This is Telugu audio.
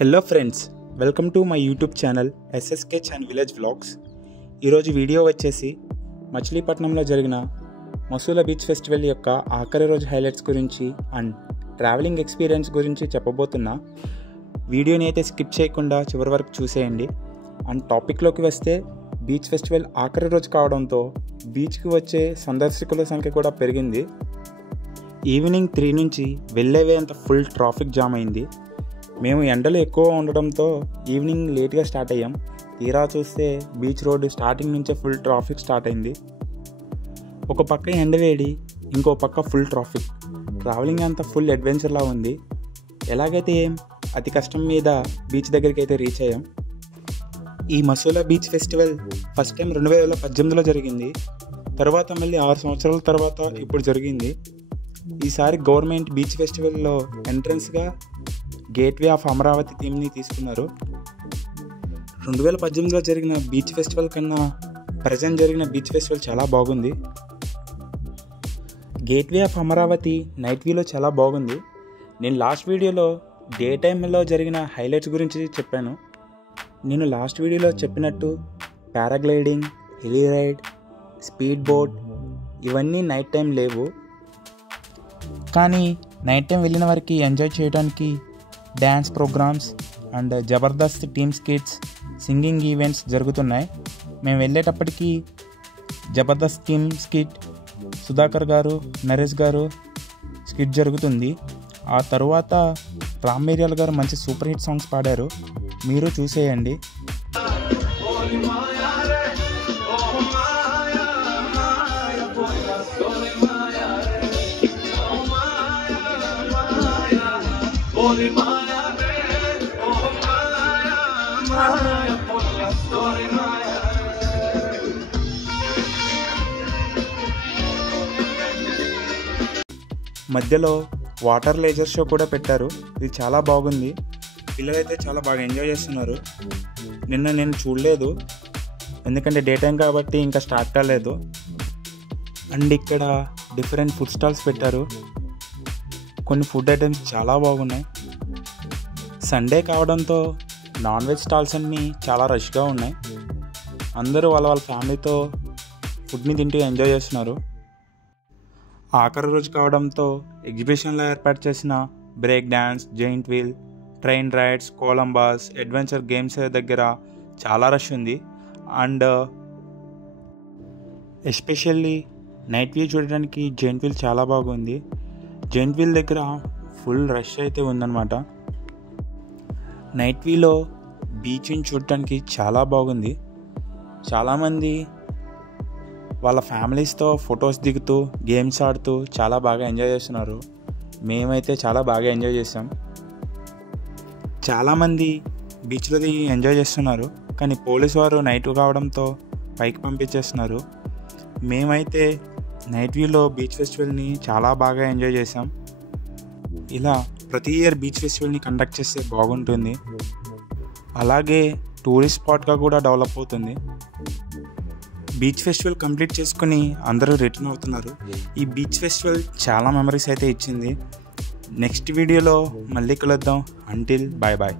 Hello friends, welcome to my YouTube channel ఎస్ఎస్కెచ్ అండ్ విలేజ్ వ్లాగ్స్. ఈరోజు వీడియో వచ్చేసి మచిలీపట్నంలో జరిగిన మసూలా బీచ్ ఫెస్టివల్ యొక్క ఆఖరి రోజు హైలైట్స్ గురించి అండ్ ట్రావెలింగ్ ఎక్స్పీరియన్స్ గురించి చెప్పబోతున్నా. వీడియోని అయితే స్కిప్ చేయకుండా చివరి వరకు చూసేయండి. అండ్ టాపిక్లోకి వస్తే, బీచ్ ఫెస్టివల్ ఆఖరి రోజు కావడంతో బీచ్కి వచ్చే సందర్శకుల సంఖ్య కూడా పెరిగింది. ఈవినింగ్ 3 నుంచి వెళ్ళేవే అంత ఫుల్ ట్రాఫిక్ జామ్ అయింది. మేము ఎండలు ఎక్కువ ఉండడంతో ఈవినింగ్ లేట్గా స్టార్ట్ అయ్యాం. తీరా చూస్తే బీచ్ రోడ్డు స్టార్టింగ్ నుంచే ఫుల్ ట్రాఫిక్ స్టార్ట్ అయింది. ఒక పక్క ఎండవేడి, ఇంకో పక్క ఫుల్ ట్రాఫిక్. ట్రావెలింగ్ అంతా ఫుల్ అడ్వెంచర్లా ఉంది. ఎలాగైతే అతి కష్టం మీద బీచ్ దగ్గరికి అయితే రీచ్ అయ్యాం. ఈ Masula beach festival first time 2018లో జరిగింది. తర్వాత మళ్ళీ 6 సంవత్సరాల తర్వాత ఇప్పుడు జరిగింది. ఈసారి గవర్నమెంట్ బీచ్ ఫెస్టివల్లో ఎంట్రన్స్గా గేట్వే ఆఫ్ అమరావతి థీమ్ని తీసుకున్నారు. 2018లో జరిగిన బీచ్ ఫెస్టివల్ కన్నా ప్రజెంట్ జరిగిన బీచ్ ఫెస్టివల్ చాలా బాగుంది. గేట్వే ఆఫ్ అమరావతి నైట్ వ్యూలో చాలా బాగుంది. నేను లాస్ట్ వీడియోలో డే టైంలో జరిగిన హైలైట్స్ గురించి చెప్పాను. నేను లాస్ట్ వీడియోలో చెప్పినట్టు paragliding, heli ride, speed boat ఇవన్నీ నైట్ టైం లేవు. కానీ నైట్ టైం వెళ్ళిన వారికి ఎంజాయ్ చేయడానికి dance programs and Jabardasth team skits, singing events జరుగుతున్నాయి. మేము వెళ్ళేటప్పటికి జబర్దస్త్ టీమ్ స్కిట్, సుధాకర్ గారు, నరేష్ గారు స్కిట్ జరుగుతుంది. ఆ తరువాత రామ్ మిరియాల్ గారు మంచి సూపర్ హిట్ సాంగ్స్ పాడారు. మీరు చూసేయండి. మధ్యలో వాటర్ లేజర్ షో కూడా పెట్టారు. ఇది చాలా బాగుంది. పిల్లలైతే చాలా బాగా ఎంజాయ్ చేస్తున్నారు. నిన్న నేను చూడలేదు, ఎందుకంటే డే టైం కాబట్టి ఇంకా స్టార్ట్ కాలేదు. అండ్ ఇక్కడ డిఫరెంట్ ఫుడ్ స్టాల్స్ పెట్టారు. కొన్ని ఫుడ్ ఐటమ్స్ చాలా బాగున్నాయి. సండే కావడంతో నాన్ వెజ్ స్టాల్స్ అన్నీ చాలా రష్గా ఉన్నాయి. అందరూ వాళ్ళ ఫ్యామిలీతో ఫుడ్ని తింటూ ఎంజాయ్ చేస్తున్నారు. ఆఖరి రోజు కావడంతో ఎగ్జిబిషన్లో ఏర్పాటు చేసిన break dance, giant wheel, train rides, Columbus, adventure games దగ్గర చాలా రష్ ఉంది. అండ్ ఎస్పెషల్లీ నైట్ వ్యూ చూడడానికి జైంట్ వీల్ చాలా బాగుంది. జైంట్ వీల్ దగ్గర ఫుల్ రష్ అయితే ఉందన్నమాట. నైట్ వ్యూలో బీచ్ని చూడటానికి చాలా బాగుంది. చాలామంది వాళ్ళ ఫ్యామిలీస్తో ఫొటోస్ దిగుతూ, గేమ్స్ ఆడుతూ చాలా బాగా ఎంజాయ్ చేస్తున్నారు. మేమైతే చాలా బాగా ఎంజాయ్ చేసాం. చాలామంది బీచ్లో దిగి ఎంజాయ్ చేస్తున్నారు, కానీ పోలీసు వారు నైట్ కావడంతో పైకి పంపించేస్తున్నారు. మేమైతే నైట్ వ్యూలో బీచ్ ఫెస్టివల్ని చాలా బాగా ఎంజాయ్ చేసాం. ఇలా ప్రతి ఇయర్ బీచ్ ఫెస్టివల్ని కండక్ట్ చేస్తే బాగుంటుంది. అలాగే టూరిస్ట్ స్పాట్గా కూడా డెవలప్ అవుతుంది. బీచ్ ఫెస్టివల్ కంప్లీట్ చేసుకుని అందరూ రిటర్న్ అవుతున్నారు. ఈ బీచ్ ఫెస్టివల్ చాలా మెమరీస్ అయితే ఇచ్చింది. నెక్స్ట్ వీడియోలో మళ్ళీ కలుద్దాం. Until bye bye.